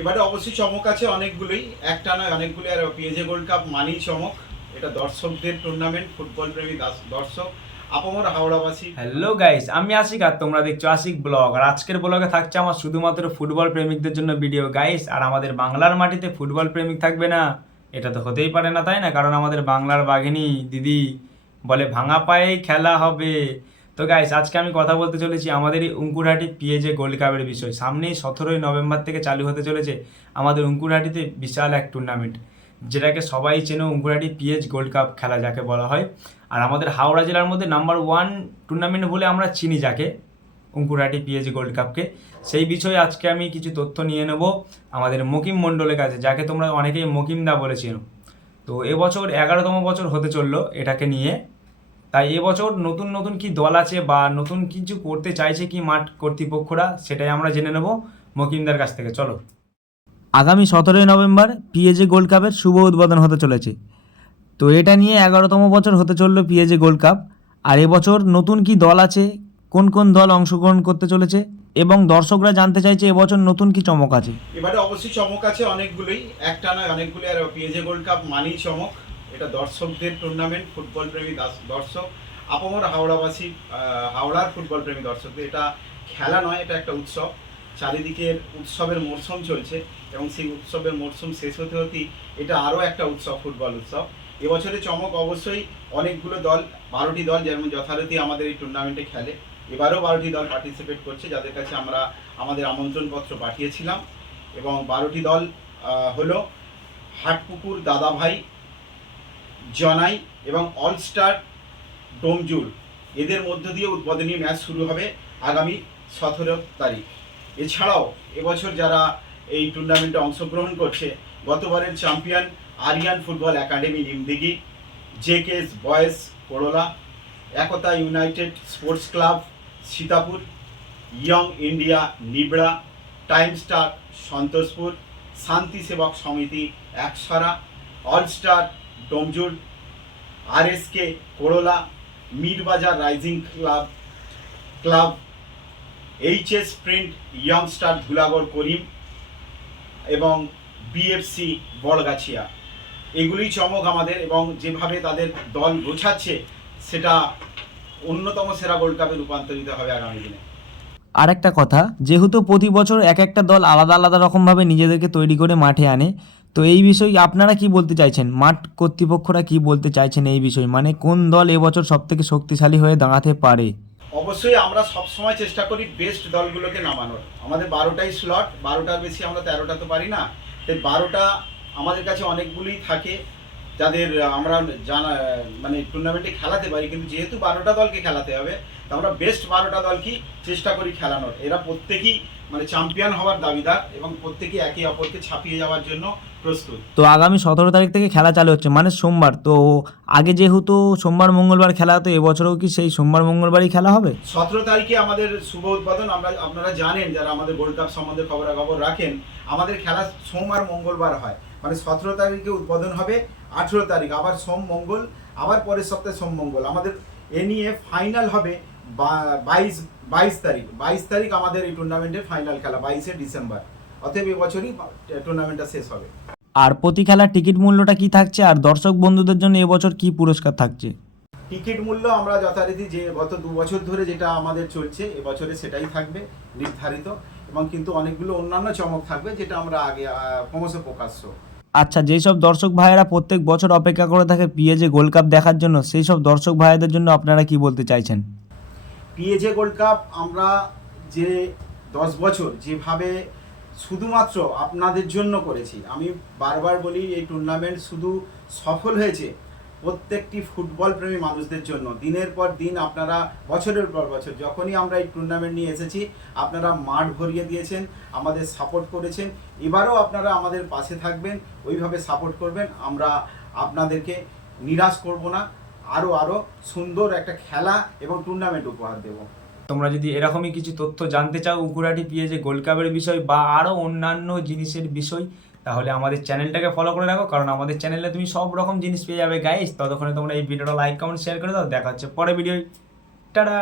এবারে অবশ্যই চমক আছে অনেকগুলোই, একটা নয় অনেকগুলি। আর পিএজে গোল্ড কাপ মানেই চমক। এটা দর্শকদের টুর্নামেন্ট, ফুটবল প্রেমী দর্শক আপামর হাওড়াবাসী। হ্যালো গাইস, আমি আশিক আর তোমরা দেখছো আশিক ব্লগ। আর আজকের ব্লগে থাকছে আমার শুধুমাত্র ফুটবল প্রেমিকদের জন্য ভিডিও গাইস। আর আমাদের বাংলার মাটিতে ফুটবল প্রেমিক থাকবে না এটা তো হতেই পারে না, তাই না? কারণ আমাদের বাংলার বাঘিনী দিদি বলে ভাঙা পায়েই খেলা হবে। তো গাইস, আজকে আমি কথা বলতে চলেছি আমাদের এই উঙ্কুরহাটি পিএজে গোল্ড কাপের বিষয়। সামনেই 17ই নভেম্বর থেকে চালু হতে চলেছে আমাদের উঙ্কুরহাটিতে বিশাল এক টুর্নামেন্ট, যেটাকে সবাই চেনো উঙ্কুরহাটি পিএজ গোল্ড কাপ খেলা যাকে বলা হয়। আর আমাদের হাওড়া জেলার মধ্যে নাম্বার 1 টুর্নামেন্ট বলে আমরা চিনি যাকে, উঙ্কুরহাটি পিএজি গোল্ড কাপকে। সেই বিষয়ে আজকে আমি কিছু তথ্য নিয়ে নেব আমাদের মকিম মণ্ডলের কাছে, যাকে তোমরা অনেকেই মকিমদা বলেছিল। তো এবছর 11তম বছর হতে চললো এটাকে নিয়ে। তাই এবছর নতুন নতুন কি দল আছে বা নতুন কিছু করতে চাইছে কি মাঠ কর্তৃপক্ষরা, সেটাই আমরা জেনে নেব মকিমদার কাছ থেকে। চলো। আগামী 17ই নভেম্বর পিএজি গোল্ড কাপের শুভ উদ্বোধন হতে চলেছে। তো এটা নিয়ে 11তম বছর হতে চললো পিএজে গোল্ড কাপ। আর এবছর নতুন কি দল আছে, কোন কোন দল অংশগ্রহণ করতে চলেছে, এবং দর্শকরা জানতে চাইছে এবছর নতুন কি চমক আছে। এবারে অবশ্যই চমক আছে অনেকগুলোই, একটা নয় অনেকগুলি। আর পিএজে গোল্ড কাপ মানেই চমক। এটা দর্শকদের টুর্নামেন্ট, ফুটবল প্রেমী দর্শক আপামর হাওড়াবাসী, হাওড়ার ফুটবল প্রেমী দর্শকদের এটা খেলা নয়, এটা একটা উৎসব। চারিদিকের উৎসবের মরশুম চলছে এবং সেই উৎসবের মরশুম শেষ হতে হতেই এটা আরও একটা উৎসব, ফুটবল উৎসব। এবছরে চমক অবশ্যই অনেকগুলো দল, 12টি দল যেমন যথারীতি আমাদের এই টুর্নামেন্টে খেলে। এবারও 12টি দল পার্টিসিপেট করছে, যাদের কাছে আমরা আমাদের আমন্ত্রণপত্র পাঠিয়েছিলাম। এবং 12টি দল হলো হাটপুকুর দাদাভাই, জনাই এবং অলস্টার ডোমজুর। এদের মধ্য দিয়ে উদ্বোধনী ম্যাচ শুরু হবে আগামী 17 তারিখ। এছাড়াও এবছর যারা এই টুর্নামেন্টে অংশগ্রহণ করছে, গতবারের champion Aryan football academy Nimdighi, JKS boys Karola, Ekta united sports club Sitapur, young India Nibra, time star Santoshpur, Shanti Sebak Samiti Eksara, all star Domjur, RSK Karola, Mirbazar rising club, HS print young star Dhulagarh Karim এবং বিএফসি বড়গাছিয়া। এগুলি চমক আমাদের, এবং যেভাবে তাদের দল গোছাচ্ছে সেটা অন্যতম সেরা গোল্ড কাপে রূপান্তরিত হবে আগামী দিনে। আর একটা কথা, যেহেতু প্রতি বছর এক একটা দল আলাদা আলাদা রকমভাবে নিজেদেরকে তৈরি করে মাঠে আনে, তো এই বিষয়ে আপনারা কি বলতে চাইছেন, মাঠ কর্তৃপক্ষরা কি বলতে চাইছেন এই বিষয়ে, মানে কোন দল এবছর সবথেকে শক্তিশালী হয়ে দাঁড়াতে পারে? অবশ্যই আমরা সবসময় চেষ্টা করি বেস্ট দলগুলোকে নামানোর। আমাদের 12টাই স্লট, 12টার বেশি আমরা 13টা তো পারি না। তাই 12টা আমাদের কাছে অনেকগুলি থাকে যাদের আমরা জানা মানে টুর্নামেন্টে খেলাতে পারি, কিন্তু যেহেতু 12টা দলকে খেলাতে হবে, তো আমরা বেস্ট 12টা দলকেই চেষ্টা করি খেলানোর। এরা প্রত্যেকেই মানে চ্যাম্পিয়ন হওয়ার দাবিদার এবং প্রত্যেকেই একে অপরকে ছাপিয়ে যাওয়ার জন্য প্রস্তুত। তো আগামী 17 তারিখ থেকে খেলা চালু হচ্ছে, মানে সোমবার। তো আগে যেহেতু সোমবার মঙ্গলবার খেলা হতো, এবছরও কি সেই সোমবার মঙ্গলবারই খেলা হবে? 17 তারিখে আমাদের শুভ উদ্বোধন। আপনারা জানেন, যারা আমাদের গোল্ড কাপ সম্বন্ধে খবরাখবর রাখেন, আমাদের খেলা সোম আর মঙ্গলবার হয়। মানে 17 তারিখে উদ্বোধন হবে, 18 তারিখ আবার সোম মঙ্গল, আবার পরের সপ্তাহে সোম মঙ্গল। আমাদের এ নিয়ে ফাইনাল হবে 22 তারিখ। 22 তারিখ আমাদের এই টুর্নামেন্টের ফাইনাল খেলা, 22শে ডিসেম্বর। অতএব এবছরই টুর্নামেন্টটা শেষ হবে। আর প্রতি খেলার টিকিট মূল্যটা কি থাকছে, আর দর্শক বন্ধুদের জন্য এবছর কি পুরস্কার থাকছে? টিকিট মূল্য আমরা যথারীতি যে গত 2 বছর ধরে যেটা আমাদের চলছে, এবছরে সেটাই থাকবে নির্ধারিত। এবং কিন্তু অনেকগুলো অন্যান্য চমক থাকবে, যেটা আমরা আগে ক্রমশ প্রকাশ্য। আচ্ছা, যেসব দর্শক ভাইয়েরা প্রত্যেক বছর অপেক্ষা করে থাকে পিএজে গোল্ড কাপ দেখার জন্য, সেই সব দর্শক ভাইদের জন্য আপনারা কি বলতে চাইছেন? পিএজে গোল্ড কাপ আমরা যে 10 বছর যেভাবে শুধুমাত্র আপনাদের জন্য করেছি, আমি বারবার বলি এই টুর্নামেন্ট শুধু সফল হয়েছে প্রত্যেকটি ফুটবল প্রেমী মানুষদের জন্য। দিনের পর দিন আপনারা, বছরের পর বছর যখনই আমরা এই টুর্নামেন্ট নিয়ে এসেছি, আপনারা মাঠ ভরিয়ে দিয়েছেন, আমাদের সাপোর্ট করেছেন। এবারও আপনারা আমাদের পাশে থাকবেন, ওইভাবে সাপোর্ট করবেন। আমরা আপনাদেরকে নিরাশ করব না, আরও সুন্দর একটা খেলা এবং টুর্নামেন্ট উপহার দেব। তোমরা যদি এরকমই কিছু তথ্য জানতে চাও উকুরাটি পিএজে গোল্ড কাপের বিষয় বা আরও অন্যান্য জিনিসের বিষয়, তাহলে আমাদের চ্যানেলটাকে ফলো করে রাখো, কারণ আমাদের চ্যানেলে তুমি সব রকম জিনিস পেয়ে যাবে গাইস। ততক্ষণে তোমরা এই ভিডিওটা লাইক কমেন্ট শেয়ার করে দাও। দেখা হচ্ছে পরে ভিডিও। টাটা।